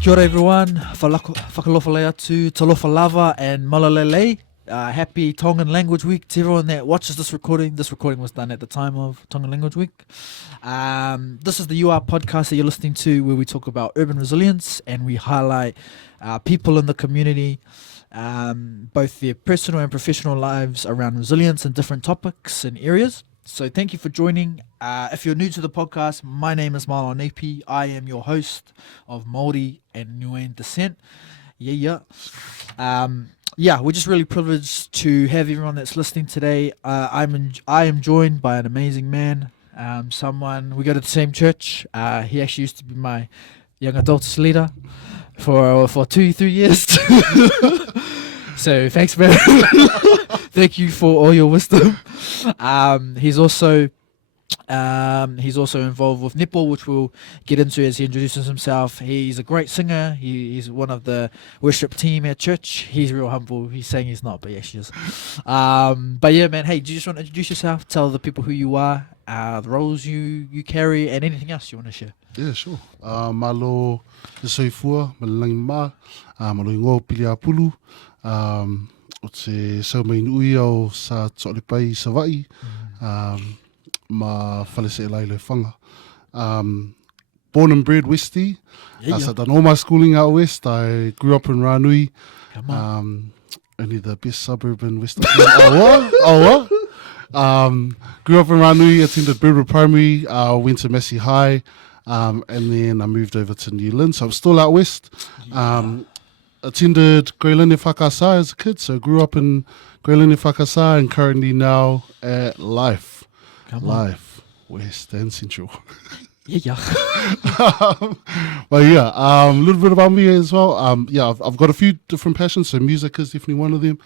Kia ora everyone, whakalofalea atu, talofa lava and malalele. Happy Tongan Language Week to everyone that watches this recording. This recording was done at the time of Tongan Language Week. This is the UR podcast that you're listening to, where we talk about urban resilience and we highlight people in the community, both their personal and professional lives around resilience and different topics and areas. So thank you for joining. If you're new to the podcast, my name is Moana Tautua. I am your host of Māori and Niuean descent. Yeah, we're just really privileged to have everyone that's listening today. I am joined by an amazing man, someone, we go to the same church. He actually used to be my young adults leader for 2-3 years. So thanks, man. Thank you for all your wisdom. He's also involved with netball, which we'll get into as he introduces himself. He's a great singer. He's one of the worship team at church. He's real humble. He's saying he's not, but yeah, she is. But yeah, man. Hey, do you just want to introduce yourself? Tell the people who you are, the roles you carry, and anything else you want to share. Yeah, sure. Malo Soifua, Malangi Ma, Malo Ingo Pilli Apulu. O te saumain ui au sa tōlepai sa vai, ma whalese e lai le whanga. Born and bred Westie. So done all my schooling out west. I grew up in Ranui. Only the best suburb in West Auckland. Grew up in Ranui, attended Birdwood Primary, went to Massey High, and then I moved over to New Lynn. So I'm still out west. Attended Greyline Whakasa as a kid, so grew up in Greyline Whakasa and currently now at Life, West and Central. Yeah. But yeah, a little bit about me as well. I've got a few different passions, so music is definitely one of them.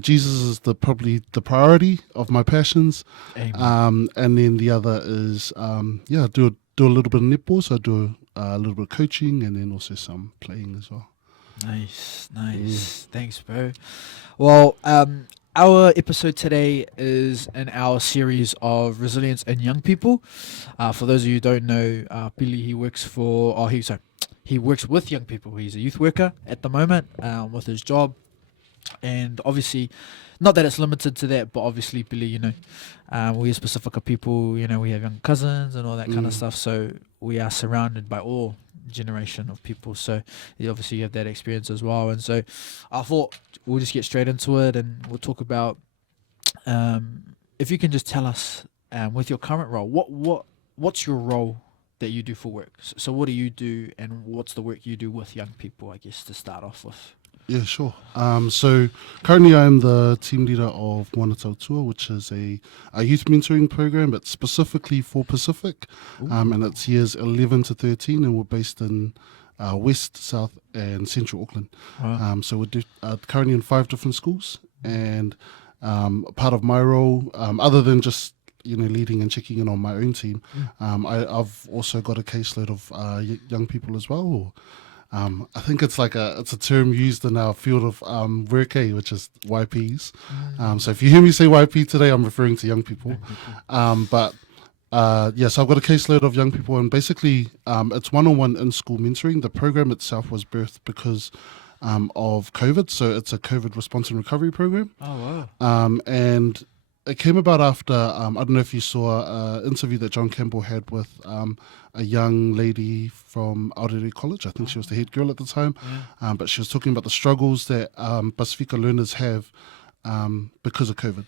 Jesus is probably the priority of my passions. Amen. And then the other is do a little bit of netball, so I do a little bit of coaching and then also some playing as well. Nice. Thanks, bro. Well, our episode today is in our series of resilience in young people. For those of you who don't know, Pilli, he works with young people. He's a youth worker at the moment with his job, and obviously, not that it's limited to that, but obviously, Pilli, we are specific people. We have young cousins and all that kind of stuff. So we are surrounded by all generation of people, so obviously you have that experience as well. And so I thought we'll just get straight into it and we'll talk about if you can just tell us with your current role, what's your role that you do for work. So what do you do and what's the work you do with young people, I guess, to start off with? Yeah, sure. So currently I'm the team leader of Moana Tautua, which is a youth mentoring program, but specifically for Pacific, and it's years 11 to 13, and we're based in West, South, and Central Auckland. Wow. So we're currently in 5 different schools, and part of my role, other than just leading and checking in on my own team, I've also got a caseload of young people as well. I think it's it's a term used in our field of work, which is YPs. So if you hear me say YP today, I'm referring to young people. So I've got a caseload of young people, and basically it's one-on-one in-school mentoring. The program itself was birthed because of COVID, so it's a COVID response and recovery program. Oh, wow. And it came about after, I don't know if you saw an interview that John Campbell had with a young lady from Aorere College. I think she was the head girl at the time. But she was talking about the struggles that Pasifika learners have because of COVID.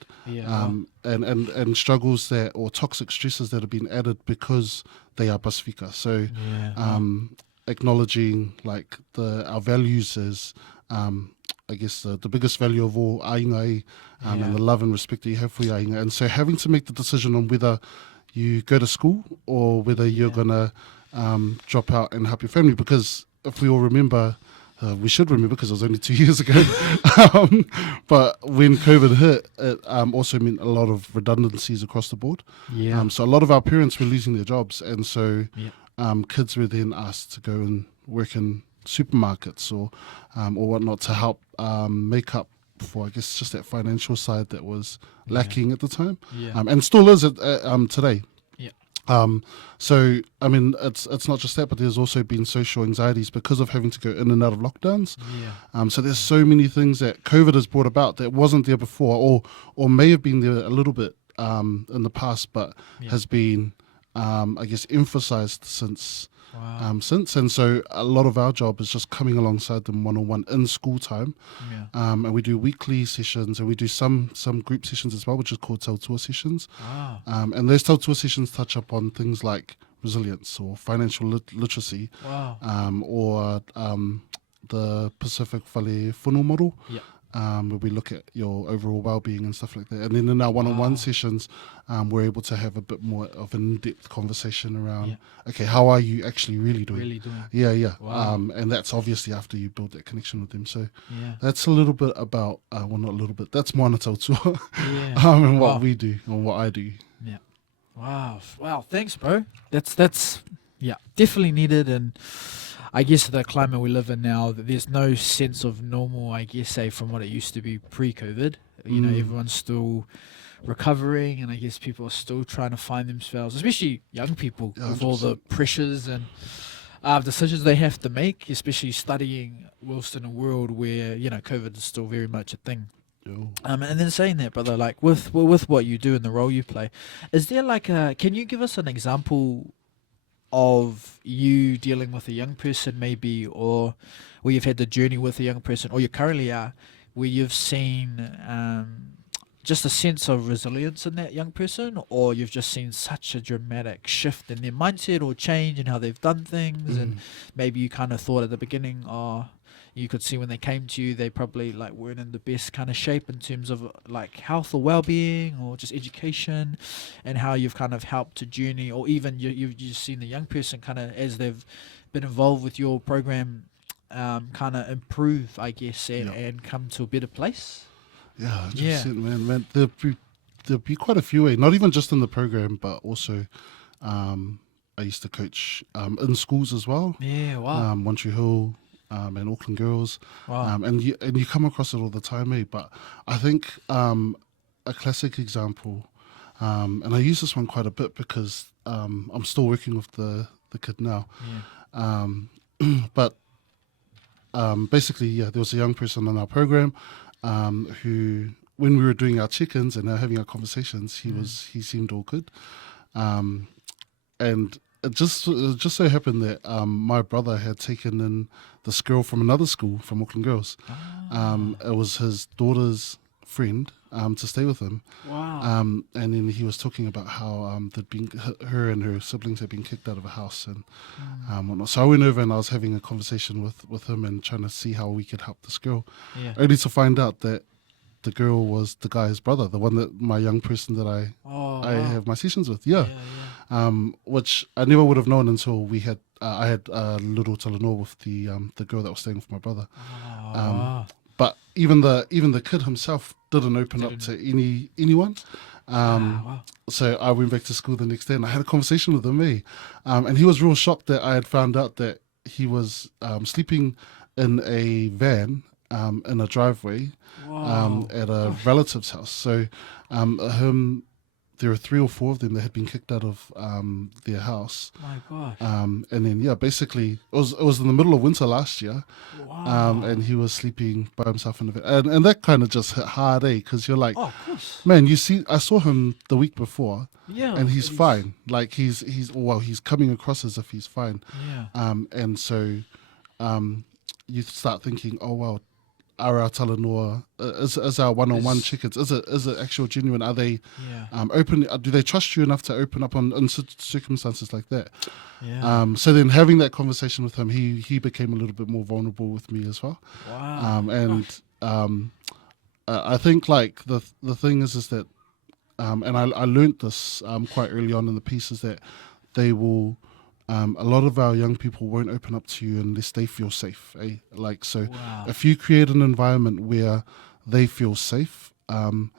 And struggles or toxic stresses that have been added because they are Pasifika. So acknowledging our values as I guess the biggest value of all, ainga, and the love and respect that you have for your ainga. And so having to make the decision on whether you go to school or whether you're going to drop out and help your family, because if we all remember, we should remember because it was only 2 years ago, but when COVID hit, it also meant a lot of redundancies across the board. So a lot of our parents were losing their jobs, and so kids were then asked to go and work in supermarkets or whatnot to help make up for, I guess, just that financial side that was lacking at the time, and still is today. So I mean, it's not just that, but there's also been social anxieties because of having to go in and out of lockdowns. Yeah. So there's so many things that COVID has brought about that wasn't there before, or may have been there a little bit in the past, but Yeah. has been, I guess, emphasized since. Wow. And so a lot of our job is just coming alongside them one-on-one in school time, Yeah. and we do weekly sessions, and we do some group sessions as well, which is called Tautua sessions. Wow. And those Tautua sessions touch upon things like resilience or financial literacy, Wow. or the Pacific Whale Whunu model, Yeah. where we look at your overall well-being and stuff like that. And then in our one-on-one Wow. sessions, we're able to have a bit more of an in-depth conversation around, Yeah. okay, how are you actually really doing? Really doing. Yeah. Wow. And that's obviously after you build that connection with them. So Yeah. that's a little bit about, well, not a little bit, that's Moana Tautua, Yeah. and what Wow. we do and what I do. Yeah. Wow. Wow. Thanks, bro. That's yeah, definitely needed. And I guess the climate we live in now, that there's no sense of normal, I guess, say, from what it used to be pre-COVID. You know, everyone's still recovering, and I guess people are still trying to find themselves, especially young people, Yeah, with all the 100%. pressures and decisions they have to make, especially studying whilst in a world where, you know, COVID is still very much a thing. Yo. And then saying that, brother, like with what you do and the role you play, is there like can you give us an example of you dealing with a young person maybe, or where you've had the journey with a young person, or you currently are, where you've seen just a sense of resilience in that young person, or you've just seen such a dramatic shift in their mindset or change in how they've done things, and maybe you kind of thought at the beginning, oh, you could see when they came to you, they probably like weren't in the best kind of shape in terms of like health or well-being or just education, and how you've kind of helped to journey, or even you've just seen the young person kind of as they've been involved with your program, kind of improve, I guess, and come to a better place. Yeah, Yeah. 100%, man. There'll be quite a few, not even just in the program, but also I used to coach in schools as well. Yeah. Wow. One Tree Hill, and Auckland Girls, Wow. and you come across it all the time, eh? But I think a classic example, and I use this one quite a bit because I'm still working with the kid now, Yeah. but basically, yeah, there was a young person on our program who, when we were doing our check-ins and having our conversations, he seemed all good, and it just so happened that my brother had taken in this girl from another school, from Auckland Girls. It was his daughter's friend, to stay with him. Wow. And then he was talking about how they'd been, her and her siblings had been kicked out of a house and whatnot. So I went over and I was having a conversation with him and trying to see how we could help this girl. Yeah. Only to find out that the girl was the guy's brother, the one that my young person that I Oh. I Wow. have my sessions with. Yeah. Yeah. Which I never would have known until we had I had a little Talanoa with the girl that was staying with my brother. Oh, wow. But even the kid himself didn't open up to anyone. Wow. So I went back to school the next day and I had a conversation with him, and he was real shocked that I had found out that he was sleeping in a van in a driveway Wow. at a relative's house. So there were 3 or 4 of them that had been kicked out of their house. My gosh. And then basically it was in the middle of winter last year, Wow. and he was sleeping by himself in the van, and that kind of just hit hard, because you're like, Oh, of course. man, I saw him the week before, Yeah. and he's fine. Like he's coming across as if he's fine. Yeah. And so you start thinking, oh well, are our Talanoa, is our one-on-one chickens, is it actual genuine? Are they Yeah. open? Do they trust you enough to open up in circumstances like that? Yeah. So then having that conversation with him, he became a little bit more vulnerable with me as well. Wow. I think like the thing is that, and I learnt this quite early on in the piece, is that they will. A lot of our young people won't open up to you unless they feel safe. Like, so Wow. if you create an environment where they feel safe, then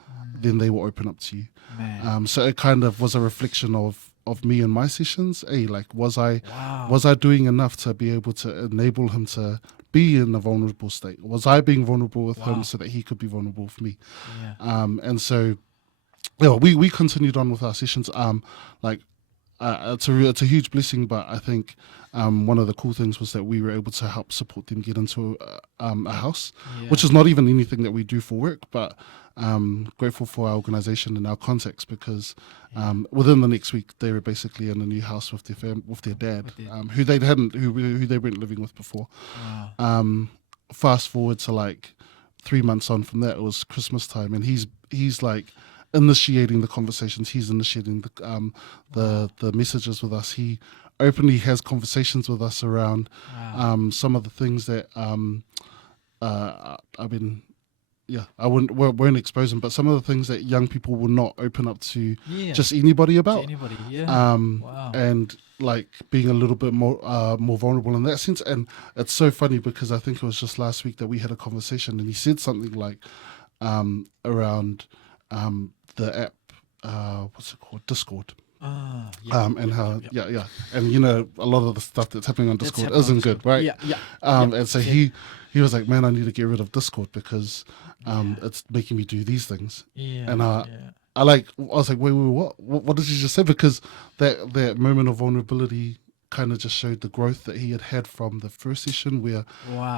they will open up to you. Man. So it kind of was a reflection of me and my sessions. Like, was I Wow. doing enough to be able to enable him to be in a vulnerable state? Was I being vulnerable with Wow. him so that he could be vulnerable with me? Yeah. And so, yeah, we continued on with our sessions. Like, it's a huge blessing. But I think one of the cool things was that we were able to help support them get into a house, which is not even anything that we do for work, but grateful for our organisation and our contacts because within the next week they were basically in a new house with their dad, who they weren't living with before. Wow. Fast forward to like 3 months on from that, it was Christmas time, and he's like initiating the conversations. He's initiating the messages with us. He openly has conversations with us around some of the things that I won't expose them, but some of the things that young people will not open up to just anybody about. Wow. And like being a little bit more vulnerable in that sense. And it's so funny because I think it was just last week that we had a conversation, and he said something like around the app, what's it called, Discord. And how and you know, a lot of the stuff that's happening on Discord isn't good, right? And so he was like, man, I need to get rid of Discord because it's making me do these things. And I was like, wait, what did you just say? Because that moment of vulnerability kind of just showed the growth that he had from the first session where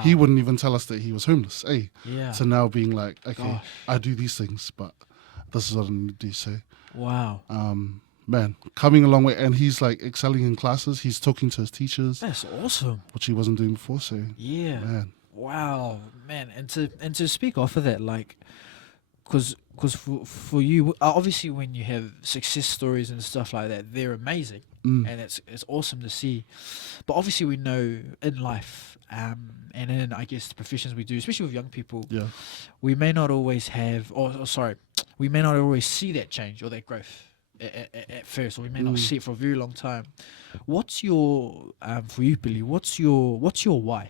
he wouldn't even tell us that he was homeless, to now being like, okay, I do these things, but this is what I need to do. So man, coming a long way, and he's like excelling in classes. He's talking to his teachers. That's awesome. Which he wasn't doing before. So man. Wow, man, and to speak off of that, like, because for you, obviously, when you have success stories and stuff like that, they're amazing, and it's awesome to see. But obviously, we know in life, and in I guess the professions we do, especially with young people, we may not always have, we may not always see that change or that growth at first, or we may not see it for a very long time. What's your for you, Pilli? What's your why?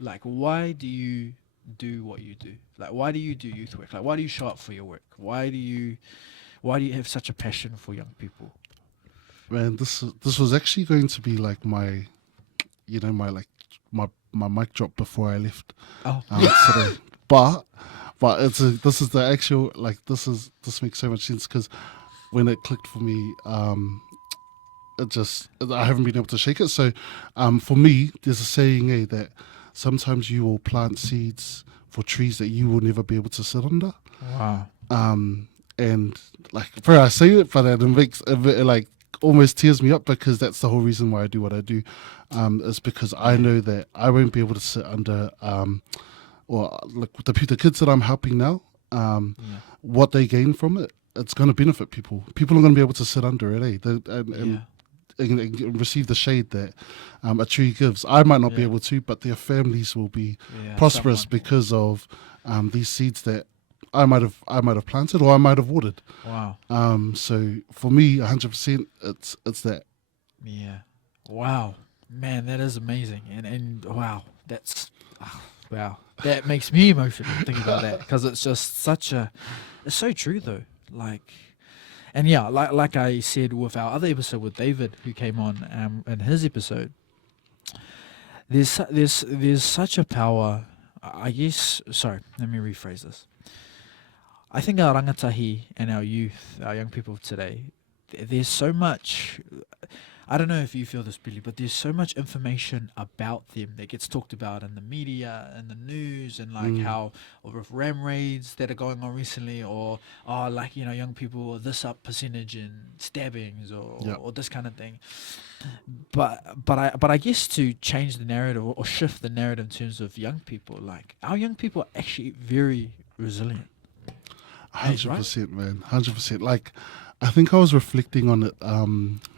Like, why do you do what you do? Like, why do you do youth work? Like, why do you show up for your work? Why do you have such a passion for young people? Man, this was actually going to be like my mic drop before I left today. But this is the actual, like, this makes so much sense because when it clicked for me, I haven't been able to shake it. So for me, there's a saying that sometimes you will plant seeds for trees that you will never be able to sit under. Wow. And like, I say it, but it makes it like almost tears me up because that's the whole reason why I do what I do. Is because I know that I won't be able to sit under, or like the kids that I'm helping now, what they gain from it, it's going to benefit people. People are going to be able to sit under it, and receive the shade that a tree gives. I might not be able to, but their families will be prosperous because of these seeds that I might have planted or I might have watered. Wow. So for me, 100%, it's that. Yeah. Wow. Man, that is amazing. And wow, that's wow. That makes me emotional thinking about that because it's just it's so true though. Like. And yeah, like I said with our other episode with David, who came on in his episode, there's such a power. I guess. Sorry, let me rephrase this. I think our rangatahi and our youth, our young people of today, there's so much. I don't know if you feel this, Billy, but there's so much information about them that gets talked about in the media and the news, and like how, or with ram raids that are going on recently, or like, you know, young people, this up percentage in stabbings or this kind of thing. But I guess to change the narrative or shift the narrative in terms of young people, like our young people are actually very resilient. 100%, man, 100%. Like, I think I was reflecting on it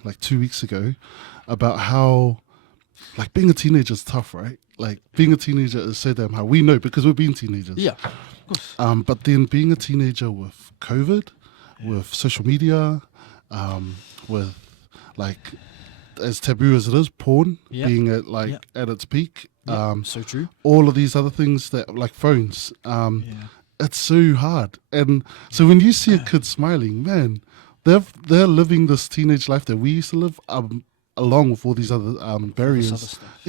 like 2 weeks ago about how, like, being a teenager is tough, right? Like, being a teenager is so damn hard. We know because we've been teenagers. Yeah, of course. But then being a teenager with COVID, with social media, with, like, as taboo as it is, porn being at its peak. So true. All of these other things that, like phones. It's so hard. And so when you see a kid smiling, man, they're living this teenage life that we used to live, along with all these other barriers. Other stuff.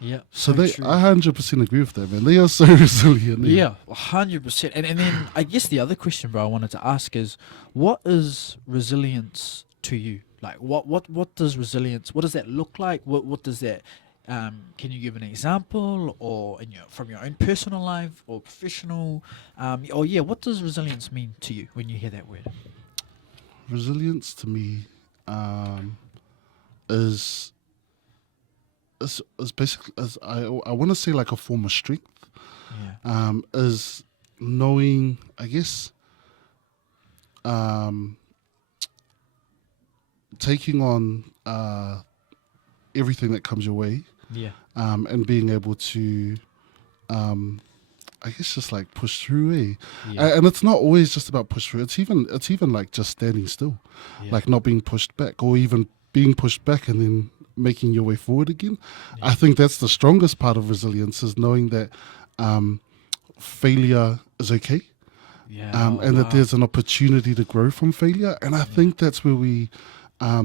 Yeah. So I 100% agree with that, man. They are so resilient. Yeah, 100%. And then I guess the other question, bro, I wanted to ask is, what is resilience to you? Like what does resilience? What does that look like? What does that? Can you give an example, or from your own personal life or professional? Or yeah, what does resilience mean to you when you hear that word? Resilience to me is is basically, as I want to say, like a form of strength. Is knowing, I guess, taking on everything that comes your way, Yeah. and being able to, I guess, just like push through. Yeah. And it's not always just about push through. It's even like just standing still, Yeah. like not being pushed back, or even being pushed back and then making your way forward again. Yeah. I think that's the strongest part of resilience, is knowing that failure is okay. Yeah. And that there's an opportunity to grow from failure. And I think that's where I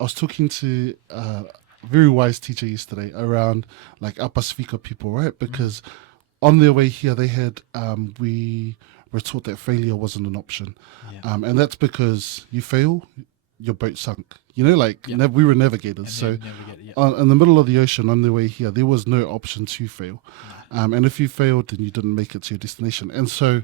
was talking to a very wise teacher yesterday around like Pasifika people, right? Because on their way here, they had, we were taught that failure wasn't an option. Yeah. And that's because you fail, your boat sunk. Like Yep. We were navigators. And So then navigate it, in the middle of the ocean on their way here, there was no option to fail. And if you failed, then you didn't make it to your destination. And so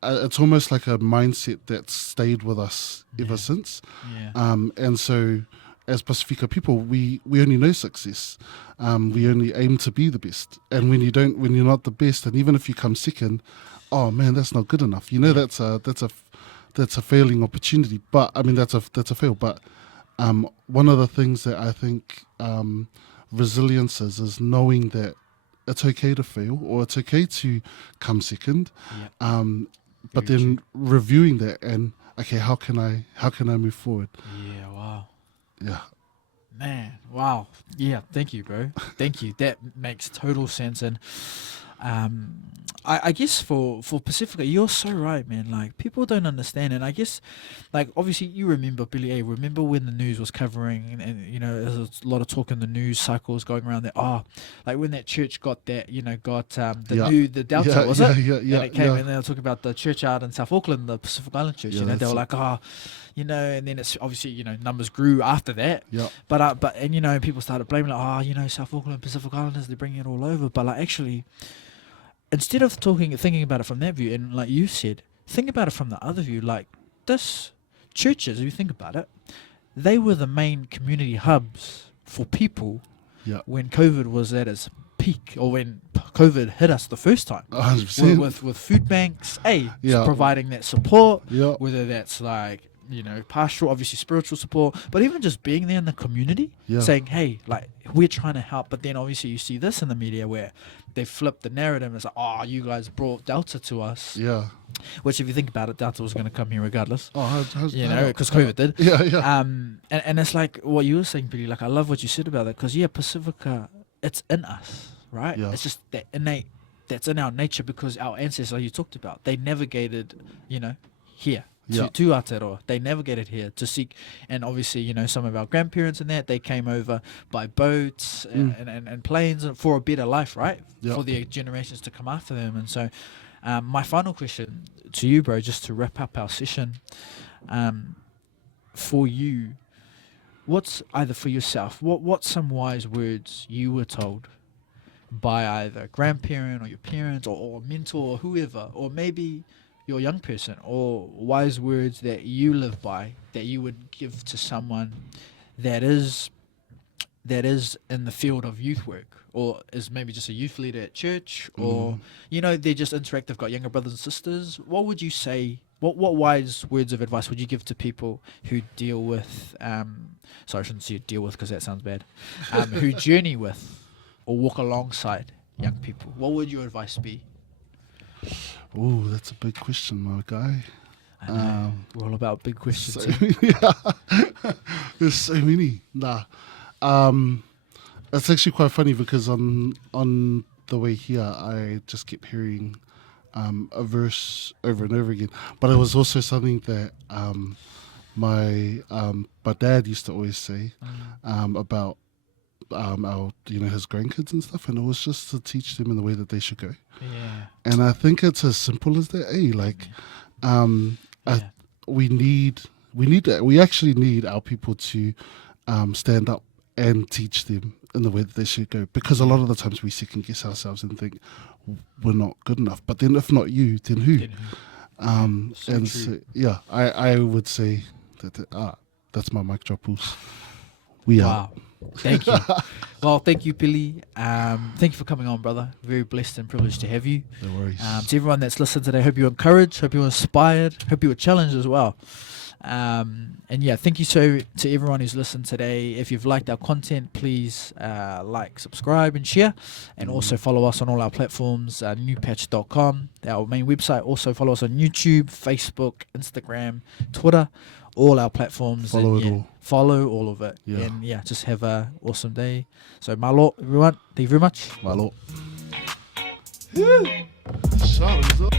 it's almost like a mindset that's stayed with us ever since. Yeah. And so as Pasifika people, we only know success. We only aim to be the best. And when you're not the best, and even if you come second, oh man, that's not good enough. That's a failing opportunity. But I mean, that's a fail. But one of the things that I think resilience is knowing that it's okay to fail, or it's okay to come second. But Very then reviewing that and, okay, how can I move forward? Yeah. Wow. Yeah. Man, wow. Yeah, thank you, bro. Thank you. That makes total sense. And I guess for Pacifica, you're so right, man. Like, people don't understand. And I guess, like, obviously you remember, Billy A, remember when the news was covering, and there's a lot of talk in the news cycles going around that, like when that church got that, the Delta, was it? Yeah. And it came, and they were talking about the church out in South Auckland, the Pacific Island Church, Yeah, they were like, and then it's obviously, numbers grew after that. Yeah. But people started blaming, like, South Auckland, Pacific Islanders, they're bringing it all over. But like, actually, instead of thinking about it from that view, and like you said, think about it from the other view. Like, this churches, if you think about it, they were the main community hubs for people when COVID was at its peak, or when COVID hit us the first time. 100%. With food banks, providing that support, whether that's like, pastoral, obviously spiritual support, but even just being there in the community, saying, hey, like, we're trying to help. But then obviously you see this in the media where they flip the narrative. It's like, you guys brought Delta to us. Yeah. Which, if you think about it, Delta was going to come here regardless. Because COVID did. Yeah. And it's like what you were saying, Billy. Like, I love what you said about that, because Pacifica, it's in us, right? Yeah. It's just that innate, that's in our nature, because our ancestors, like you talked about, they navigated, here. To Aotearoa. They navigated here to seek, and obviously, some of our grandparents and that, they came over by boats and planes for a better life, right? For the generations to come after them. And so, my final question to you, bro, just to wrap up our session, for you, what's either for yourself, what's some wise words you were told by either a grandparent or your parents or a mentor or whoever, or maybe your young person, or wise words that you live by that you would give to someone that is in the field of youth work, or is maybe just a youth leader at church, or they're just interactive, got younger brothers and sisters? What would you say? What wise words of advice would you give to people who deal with sorry, I shouldn't say deal with, because that sounds bad, who journey with or walk alongside young people? What would your advice be? Oh, that's a big question, my guy. I know. We're all about big questions. There's so many. It's actually quite funny, because on the way here, I just kept hearing a verse over and over again. But it was also something that my dad used to always say about our his grandkids and stuff, and it was just to teach them in the way that they should go. And I think it's as simple as that. We we actually need our people to stand up and teach them in the way that they should go, because a lot of the times we second guess ourselves and think we're not good enough. But then if not you, then who? I would say that that's my mic drop, Bruce. We are. Wow. Thank you. Well, thank you, Pilli. Thank you for coming on, brother. Very blessed and privileged to have you. No worries. To everyone that's listened today, hope you're encouraged, hope you're inspired, hope you were challenged as well. And yeah, thank you to everyone who's listened today. If you've liked our content, please like, subscribe and share, and also follow us on all our platforms, newpatch.com, our main website. Also follow us on YouTube, Facebook, Instagram, Twitter, all our platforms. Follow and, it all. Follow all of it. Yeah. And yeah, just have a awesome day. So malo, everyone. Thank you very much. Malo. Shut up.